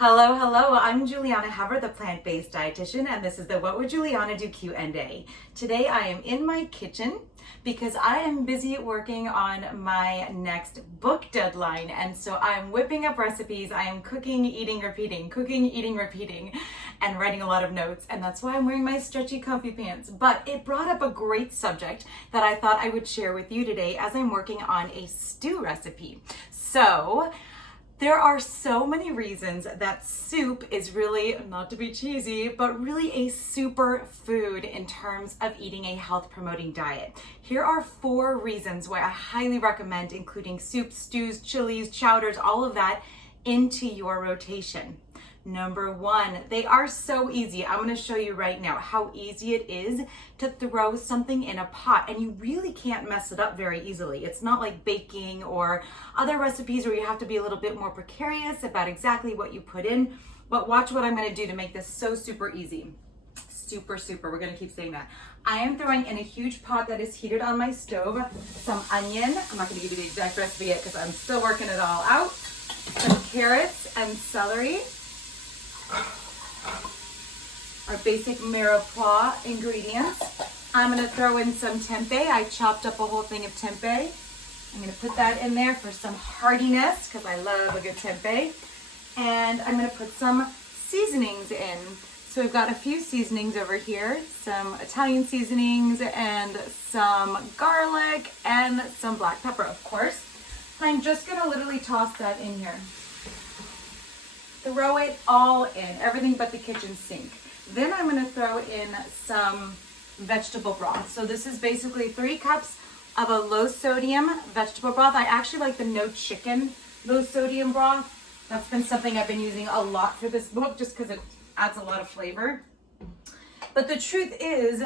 Hello, I'm Juliana Hever, the plant-based dietitian, and this is the What Would Juliana Do Q&A. Today I am in my kitchen because I am busy working on my next book deadline, and so I'm whipping up recipes. I am cooking, eating, repeating, and writing a lot of notes, and that's why I'm wearing my stretchy comfy pants. But it brought up a great subject that I thought I would share with you today as I'm working on a stew recipe. So, there are so many reasons that soup is really, not to be cheesy, but really a super food in terms of eating a health promoting diet. Here are 4 reasons why I highly recommend including soups, stews, chilies, chowders, all of that into your rotation. Number 1, they are so easy. I'm going to show you right now how easy it is to throw something in a pot, and you really can't mess it up very easily. It's not like baking or other recipes where you have to be a little bit more precarious about exactly what you put in. But watch what I'm going to do to make this so super easy. Super. We're going to keep saying that. I am throwing in a huge pot that is heated on my stove some onion. I'm not going to give you the exact recipe yet because I'm still working it all out. Some carrots and celery. Our basic mirepoix ingredients. I'm going to throw in some tempeh. I chopped up a whole thing of tempeh. I'm going to put that in there for some heartiness because I love a good tempeh. And I'm going to put some seasonings in. So we've got a few seasonings over here, some Italian seasonings and some garlic and some black pepper, of course. I'm just going to literally toss that in here. Throw it all in, everything but the kitchen sink. Then I'm going to throw in some vegetable broth. So this is basically 3 cups of a low sodium vegetable broth. I actually like the no chicken low sodium broth. That's been something I've been using a lot for this book just because it adds a lot of flavor. But the truth is,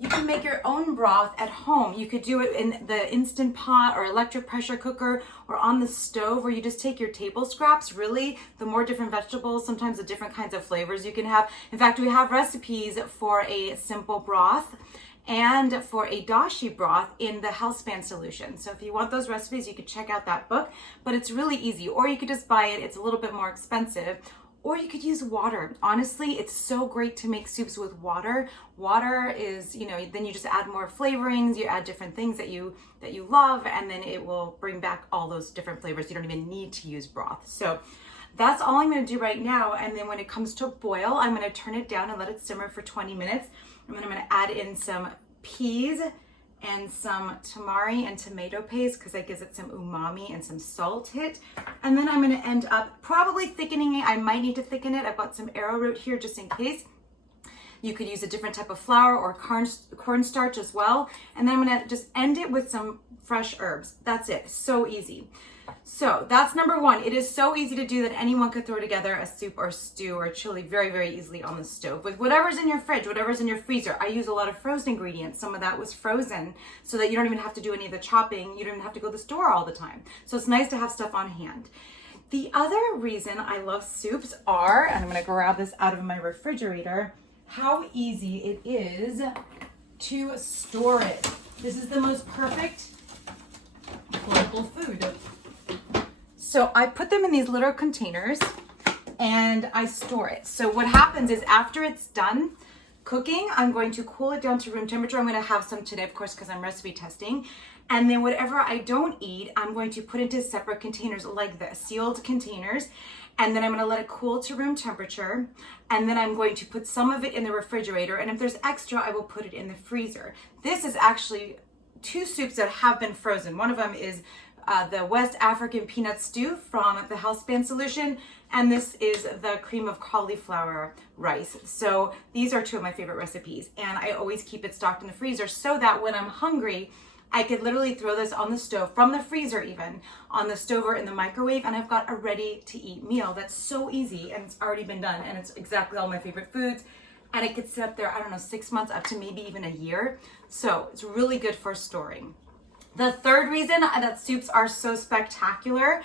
you can make your own broth at home. You could do it in the Instant Pot or electric pressure cooker or on the stove, where you just take your table scraps. Really, the more different vegetables, sometimes the different kinds of flavors you can have. In fact, we have recipes for a simple broth and for a dashi broth in the Healthspan Solution. So if you want those recipes, you could check out that book, but it's really easy. Or you could just buy it. It's a little bit more expensive. Or you could use water. Honestly, it's so great to make soups with water. Water is, then you just add more flavorings, you add different things that you love, and then it will bring back all those different flavors. You don't even need to use broth. So that's all I'm gonna do right now. And then when it comes to boil, I'm gonna turn it down and let it simmer for 20 minutes. And then I'm gonna add in some peas and some tamari and tomato paste because that gives it some umami and some salt hit. And then I'm going to end up probably thickening it. I might need to thicken it. I've got some arrowroot here just in case. You could use a different type of flour or cornstarch as well. And then I'm going to just end it with some fresh herbs. That's it. So easy. So that's number 1. It is so easy to do that anyone could throw together a soup or stew or chili very, very easily on the stove with whatever's in your fridge, whatever's in your freezer. I use a lot of frozen ingredients. Some of that was frozen so that you don't even have to do any of the chopping. You don't even have to go to the store all the time. So it's nice to have stuff on hand. The other reason I love soups are, and I'm going to grab this out of my refrigerator, how easy it is to store it. This is the most perfect portable food. So I put them in these little containers and I store it. So what happens is after it's done cooking, I'm going to cool it down to room temperature. I'm going to have some today, of course, because I'm recipe testing. And then whatever I don't eat, I'm going to put into separate containers like this, sealed containers. And then I'm going to let it cool to room temperature. And then I'm going to put some of it in the refrigerator. And if there's extra, I will put it in the freezer. This is actually 2 soups that have been frozen. One of them is the West African peanut stew from the Healthspan Solution, and this is the cream of cauliflower rice. So these are 2 of my favorite recipes, and I always keep it stocked in the freezer so that when I'm hungry, I could literally throw this on the stove, from the freezer even, on the stove or in the microwave, and I've got a ready-to-eat meal that's so easy, and it's already been done, and it's exactly all my favorite foods, and it could sit up there, 6 months up to maybe even a year. So it's really good for storing. The third reason that soups are so spectacular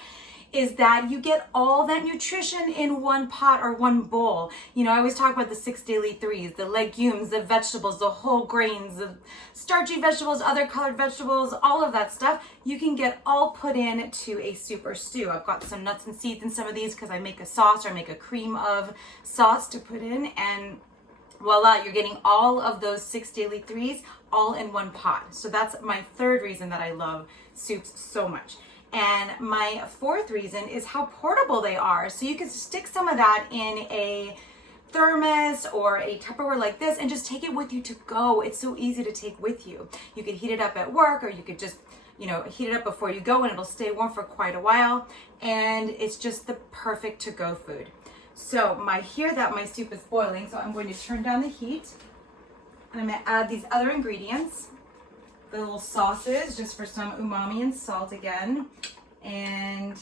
is that you get all that nutrition in one pot or one bowl. You know, I always talk about the 6 daily threes, the legumes, the vegetables, the whole grains, the starchy vegetables, other colored vegetables, all of that stuff. You can get all put into a soup or stew. I've got some nuts and seeds in some of these because I make a sauce or I make a cream of sauce to put in, and voila, you're getting all of those 6 daily threes all in one pot. So that's my third reason that I love soups so much. And my fourth reason is how portable they are. So you can stick some of that in a thermos or a Tupperware like this and just take it with you to go. It's so easy to take with you. You could heat it up at work, or you could just, you know, heat it up before you go and it'll stay warm for quite a while. And it's just the perfect to-go food. So I hear that my soup is boiling, so I'm going to turn down the heat. And I'm gonna add these other ingredients. The little sauces, just for some umami and salt again. And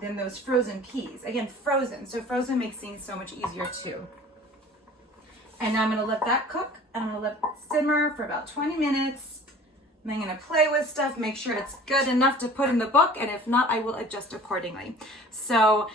then those frozen peas. Again, frozen. So frozen makes things so much easier too. And now I'm gonna let that cook. And I'm gonna let it simmer for about 20 minutes. And I'm gonna play with stuff, make sure it's good enough to put in the book. And if not, I will adjust accordingly. So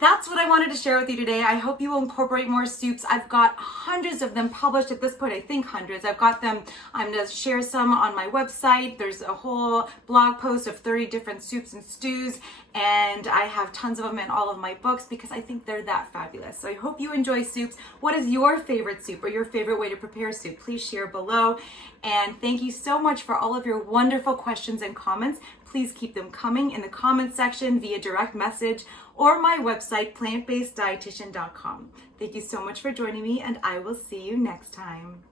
that's what I wanted to share with you today. I hope you will incorporate more soups. I've got hundreds of them published at this point. I think hundreds. I've got them. I'm going to share some on my website. There's a whole blog post of 30 different soups and stews. And I have tons of them in all of my books because I think they're that fabulous. So I hope you enjoy soups. What is your favorite soup or your favorite way to prepare soup? Please share below. And thank you so much for all of your wonderful questions and comments. Please keep them coming in the comment section via direct message or my website, plantbaseddietitian.com. Thank you so much for joining me, and I will see you next time.